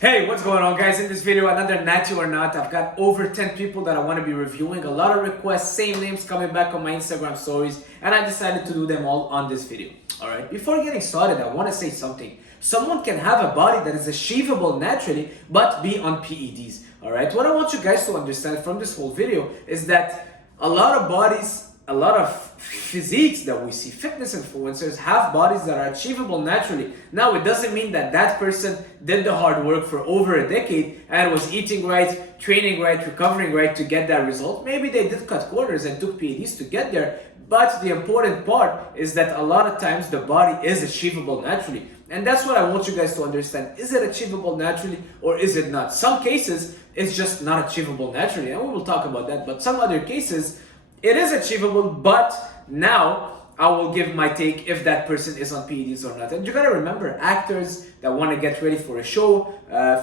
Hey, what's going on, guys? In this video, another Natty or not. I've got over 10 people that I want to be reviewing. A lot of requests, same names coming back on my Instagram stories, and I decided to do them all on this video. Alright, before getting started, I want to say something. Someone can have a body that is achievable naturally, but be on PEDs. Alright, what I want you guys to understand from this whole video is that a lot of bodies, a lot of physiques that we see, fitness influencers have bodies that are achievable naturally. Now, it doesn't mean that that person did the hard work for over a decade and was eating right, training right, recovering right to get that result. Maybe they did cut corners and took PEDs to get there, but the important part is that a lot of times the body is achievable naturally. And that's what I want you guys to understand. Is it achievable naturally or is it not? Some cases, it's just not achievable naturally, and we will talk about that. But some other cases, it is achievable, but now I will give my take if that person is on PEDs or not. And you gotta remember, actors that want to get ready for a show,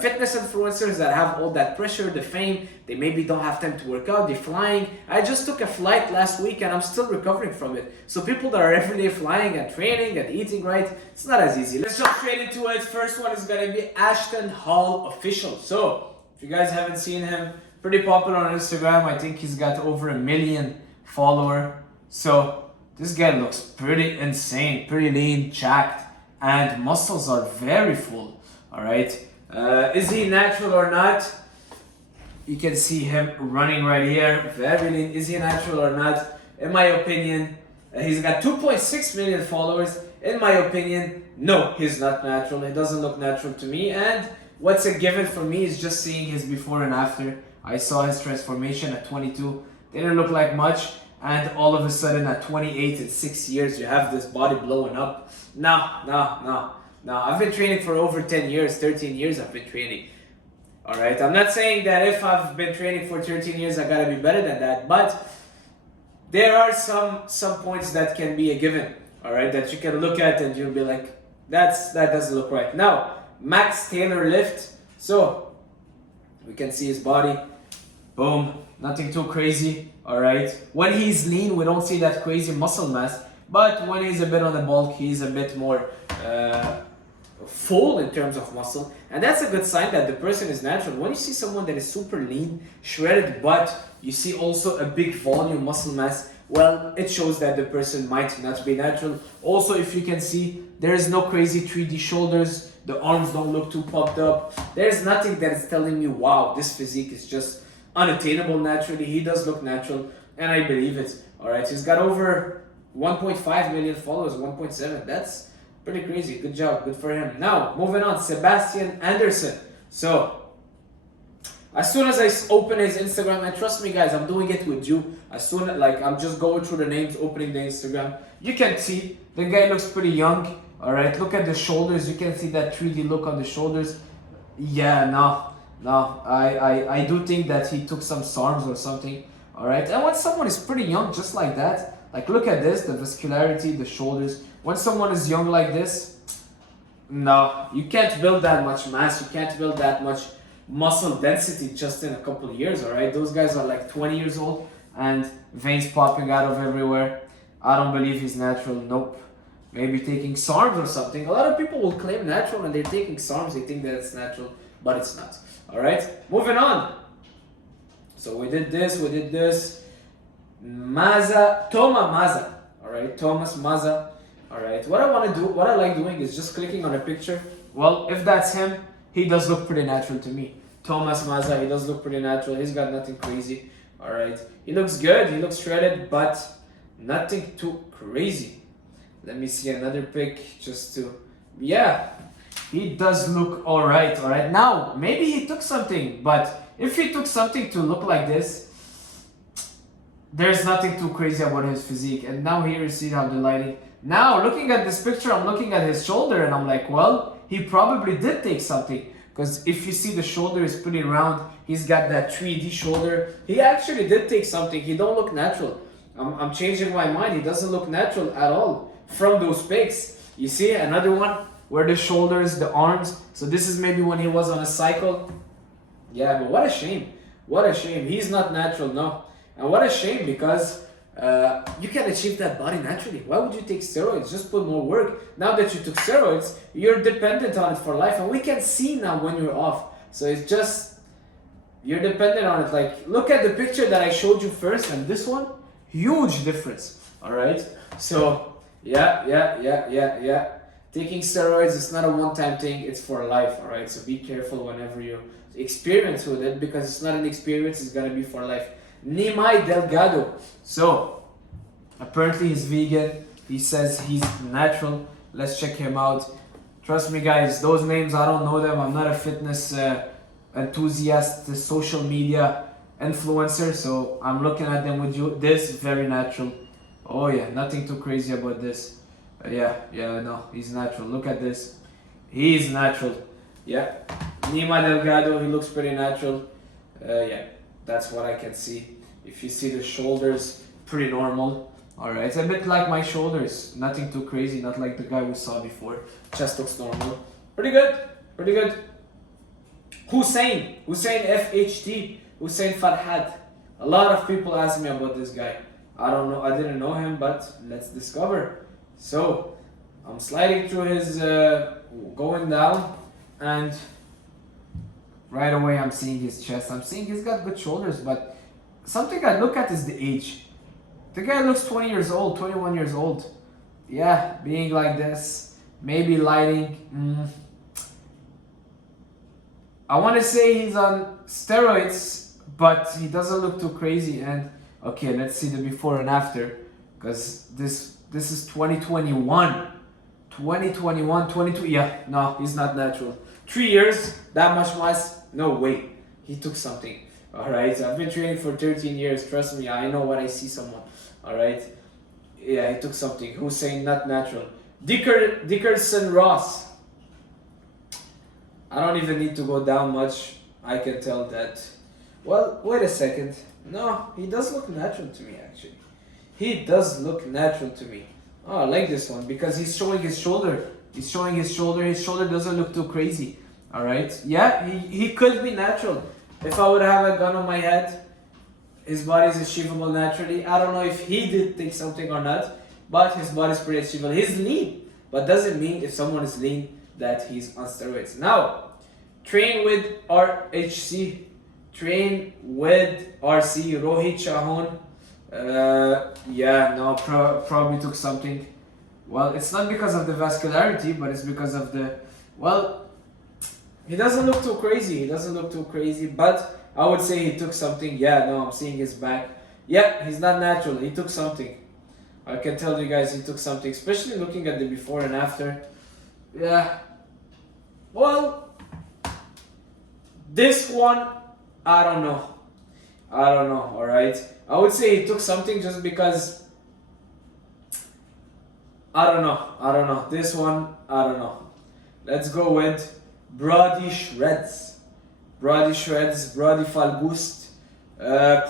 fitness influencers that have all that pressure, the fame, they maybe don't have time to work out, they're flying. I just took a flight last week and I'm still recovering from it. So people that are everyday flying and training and eating right, it's not as easy. Let's jump straight into it. First one is gonna be Ashton Hall official. So if you guys haven't seen him, pretty popular on Instagram. I think he's got over 1 million follower. So this guy looks pretty insane, pretty lean, jacked, and muscles are very full. All right, is he natural or not? You can see him running right here, very lean. Is he natural or not? In my opinion, he's got 2.6 million followers. In my opinion, no, he's not natural. He doesn't look natural to me. And what's a given for me is just seeing his before and after. I saw his transformation at 22. Didn't look like much, and all of a sudden at 28 in 6 years you have this body blowing up. No. I've been training for over 10 years, 13 years I've been training. Alright, I'm not saying that if I've been training for 13 years I gotta be better than that, but there are some points that can be a given, alright, that you can look at and you'll be like, that doesn't look right. Now, Max Taylor lift, so we can see his body. Boom, nothing too crazy, all right? When he's lean, we don't see that crazy muscle mass, but when he's a bit on the bulk, he's a bit more full in terms of muscle, and that's a good sign that the person is natural. When you see someone that is super lean, shredded, but you see also a big volume muscle mass, well, it shows that the person might not be natural. Also, if you can see, there is no crazy 3D shoulders, the arms don't look too pumped up, there's nothing that is telling me, wow, this physique is just unattainable naturally. He does look natural, and I believe it. All right, he's got over 1.5 million followers, 1.7. That's pretty crazy. Good job, good for him. Now, moving on, Sebastian Anderson. So, as soon as I open his Instagram, and trust me, guys, I'm doing it with you. As soon as, I'm just going through the names, opening the Instagram. You can see the guy looks pretty young. All right, look at the shoulders. You can see that 3D look on the shoulders. Yeah, no, I do think that he took some SARMs or something. All right, and when someone is pretty young, just like that, like look at this, the vascularity, the shoulders. When someone is young like this, no, you can't build that much mass. You can't build that much muscle density just in a couple of years. All right, those guys are like 20 years old and veins popping out of everywhere. I don't believe he's natural. Nope. Maybe taking SARMs or something. A lot of people will claim natural and they're taking SARMs. They think that it's natural, but it's not. All right, moving on. So we did this. Thomas Maza. All right, Thomas Maza. All right, what I want to do, what I like doing is just clicking on a picture. Well, if that's him, he does look pretty natural to me. Thomas Maza, he does look pretty natural. He's got nothing crazy. All right, he looks good. He looks shredded, but nothing too crazy. Let me see another pic just to, yeah. He does look alright, alright? Now, maybe he took something, but if he took something to look like this, there's nothing too crazy about his physique. And now here you see how the lighting. Now, looking at this picture, I'm looking at his shoulder and I'm like, well, he probably did take something. Because if you see the shoulder is pretty round, he's got that 3D shoulder. He actually did take something. He don't look natural. I'm changing my mind. He doesn't look natural at all from those pics. You see, another one where the shoulders, the arms. So this is maybe when he was on a cycle. Yeah, but what a shame. What a shame. He's not natural, no. And what a shame because you can achieve that body naturally. Why would you take steroids? Just put more work. Now that you took steroids, you're dependent on it for life, and we can see now when you're off. So it's just, you're dependent on it. Like, look at the picture that I showed you first and this one, huge difference. All right. So yeah. Taking steroids is not a one-time thing. It's for life. All right. So be careful whenever you experience with it, because it's not an experience. It's gonna be for life. Nei Delgado. So apparently he's vegan. He says he's natural. Let's check him out. Trust me, guys. Those names, I don't know them. I'm not a fitness enthusiast, social media influencer, so I'm looking at them with you. This is very natural. Oh yeah, nothing too crazy about this. Yeah, no, he's natural. Look at this. He's natural. Yeah, Nei Delgado, he looks pretty natural. Yeah, that's what I can see. If you see the shoulders, pretty normal. Alright, it's a bit like my shoulders. Nothing too crazy, not like the guy we saw before. Chest looks normal. Pretty good. Hussein Fhd Hussein Farhad. A lot of people ask me about this guy. I don't know, I didn't know him, but let's discover. So I'm sliding through his going down, and right away I'm seeing his chest. I'm seeing he's got good shoulders, but something I look at is the age. The guy looks 20 years old, 21 years old. Yeah, being like this, maybe lighting. I want to say he's on steroids, but he doesn't look too crazy. And okay, let's see the before and after, because this is 2021. 22. Yeah, no, he's not natural. 3 years, that much mass? No way. He took something. All right, I've been training for 13 years. Trust me, I know when I see someone. All right, yeah, he took something. Hussein, not natural. Dickerson Ross. I don't even need to go down much. I can tell that. Well, wait a second. No, he does look natural to me, actually. He does look natural to me. Oh, I like this one because he's showing his shoulder. He's showing his shoulder. His shoulder doesn't look too crazy. All right. Yeah, he could be natural. If I would have a gun on my head, his body is achievable naturally. I don't know if he did take something or not, but his body is pretty achievable. He's lean, but doesn't mean if someone is lean that he's on steroids. Now, train with RHC. Train with RC. Roohi Chahon. Yeah, no, probably took something. Well, it's not because of the vascularity, but it's because of the, well, he doesn't look too crazy. But I would say he took something. Yeah, no, I'm seeing his back. Yeah, he's not natural. He took something. I can tell you guys he took something, especially looking at the before and after. Yeah. Well, this one, I don't know. Alright. I would say he took something just because, I don't know. This one, I don't know. Let's go with Brody Shreds. Brody Falgust.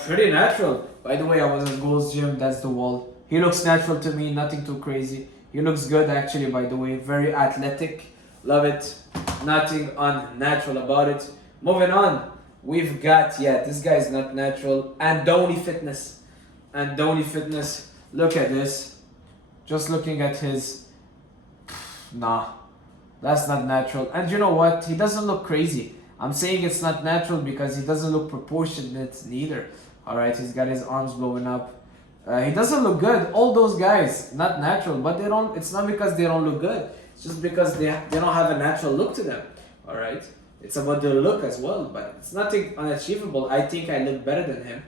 Pretty natural. By the way, I was at Gold's Gym. That's the wall. He looks natural to me. Nothing too crazy. He looks good actually, by the way. Very athletic. Love it. Nothing unnatural about it. Moving on. We've got, yeah, this guy is not natural. Andon Fitness. Look at this. Just looking at his... Nah. That's not natural. And you know what? He doesn't look crazy. I'm saying it's not natural because he doesn't look proportionate neither. Alright, he's got his arms blowing up. He doesn't look good. All those guys, not natural. But they don't, it's not because they don't look good. It's just because they don't have a natural look to them. Alright? It's about the look as well. But it's nothing unachievable. I think I look better than him.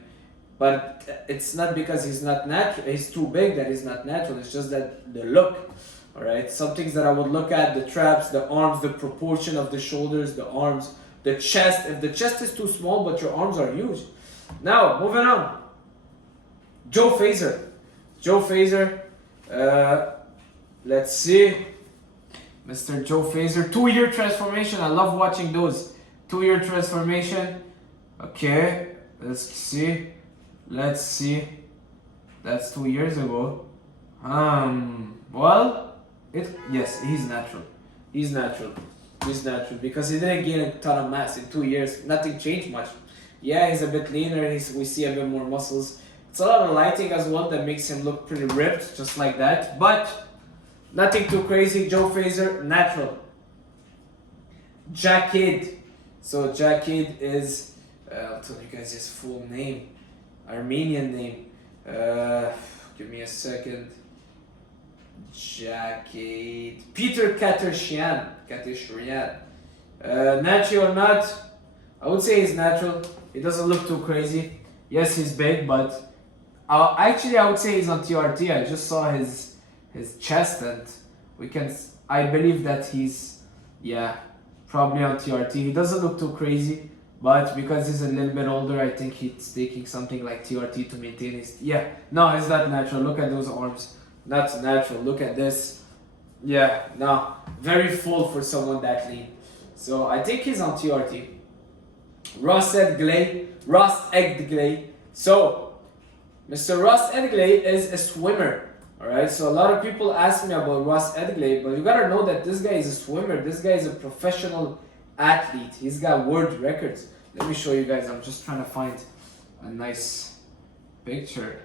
But it's not because he's not natural. He's too big that he's not natural. It's just that the look. Alright, some things that I would look at, the traps, the arms, the proportion of the shoulders, the arms, the chest. If the chest is too small but your arms are huge. Now, moving on. Joe Fraser. Let's see. Mr. Joe Fraser. 2-year transformation. I love watching those. 2-year transformation. Okay, let's see. That's 2 years ago. Well... Yes, he's natural. He's natural because he didn't gain a ton of mass in 2 years. Nothing changed much. Yeah, he's a bit leaner. We see a bit more muscles. It's a lot of lighting as well that makes him look pretty ripped, just like that. But nothing too crazy. Joe Fraser, natural. Jackid. So Jackid is, I'll tell you guys his full name, Armenian name. Give me a second. Jackid. Peter Katershian. Natural or not? I would say he's natural. He doesn't look too crazy. Yes, he's big, but actually I would say he's on TRT. I just saw his chest, and I believe that he's, yeah, probably on TRT. He doesn't look too crazy, but because he's a little bit older, I think he's taking something like TRT to maintain his, yeah, no, it's not natural. Look at those arms. Not natural. Look at this. Yeah, no, very full for someone that lean. So I think he's on TRT. Ross Edgley. So, Mr. Ross Edgley is a swimmer. Alright, so a lot of people ask me about Ross Edgley, but you gotta know that this guy is a swimmer. This guy is a professional athlete. He's got world records. Let me show you guys. I'm just trying to find a nice picture.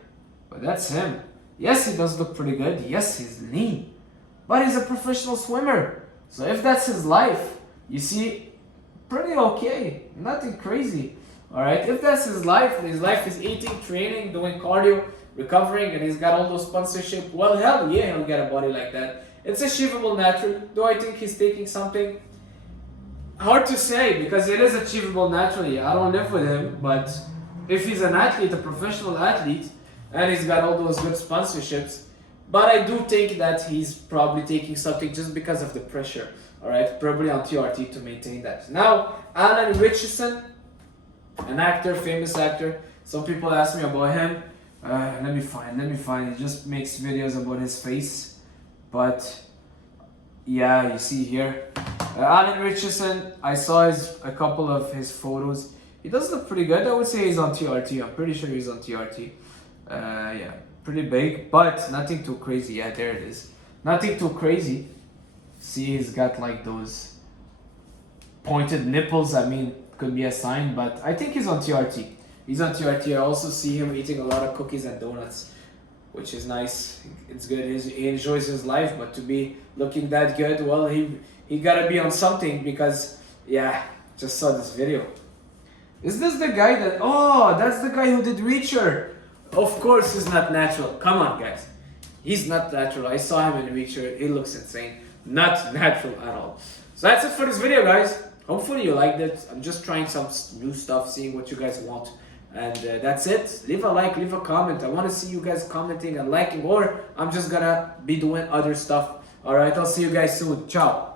But that's him. Yes, he does look pretty good. Yes, he's lean. But he's a professional swimmer. So if that's his life, you see, pretty okay. Nothing crazy. Alright, if that's his life is eating, training, doing cardio, recovering, and he's got all those sponsorship, well, hell yeah, he'll get a body like that. It's achievable naturally. Do I think he's taking something? Hard to say, because it is achievable naturally. I don't live with him, but if he's an athlete, a professional athlete, and he's got all those good sponsorships, but I do think that he's probably taking something just because of the pressure. Alright, probably on TRT to maintain that. Now, Alan Richardson, an actor, famous actor. Some people ask me about him. Let me find. He just makes videos about his face. But yeah, you see here. Alan Richardson, I saw a couple of his photos. He does look pretty good. I would say he's on TRT. I'm pretty sure he's on TRT. Yeah, pretty big, but nothing too crazy. Yeah, there it is. Nothing too crazy. See, he's got like those pointed nipples. I mean, could be a sign, but I think he's on TRT. He's on TRT. I also see him eating a lot of cookies and donuts, which is nice. It's good. He enjoys his life, but to be looking that good, well, he gotta be on something, because, yeah, just saw this video. Is this the guy that, oh, that's the guy who did Reacher. Of course he's not natural. Come on, guys. He's not natural. I saw him in Reacher. He looks insane. Not natural at all. So that's it for this video, guys. Hopefully you liked it. I'm just trying some new stuff, seeing what you guys want. And that's it. Leave a like, leave a comment. I want to see you guys commenting and liking, or I'm just gonna be doing other stuff. Alright, I'll see you guys soon. Ciao.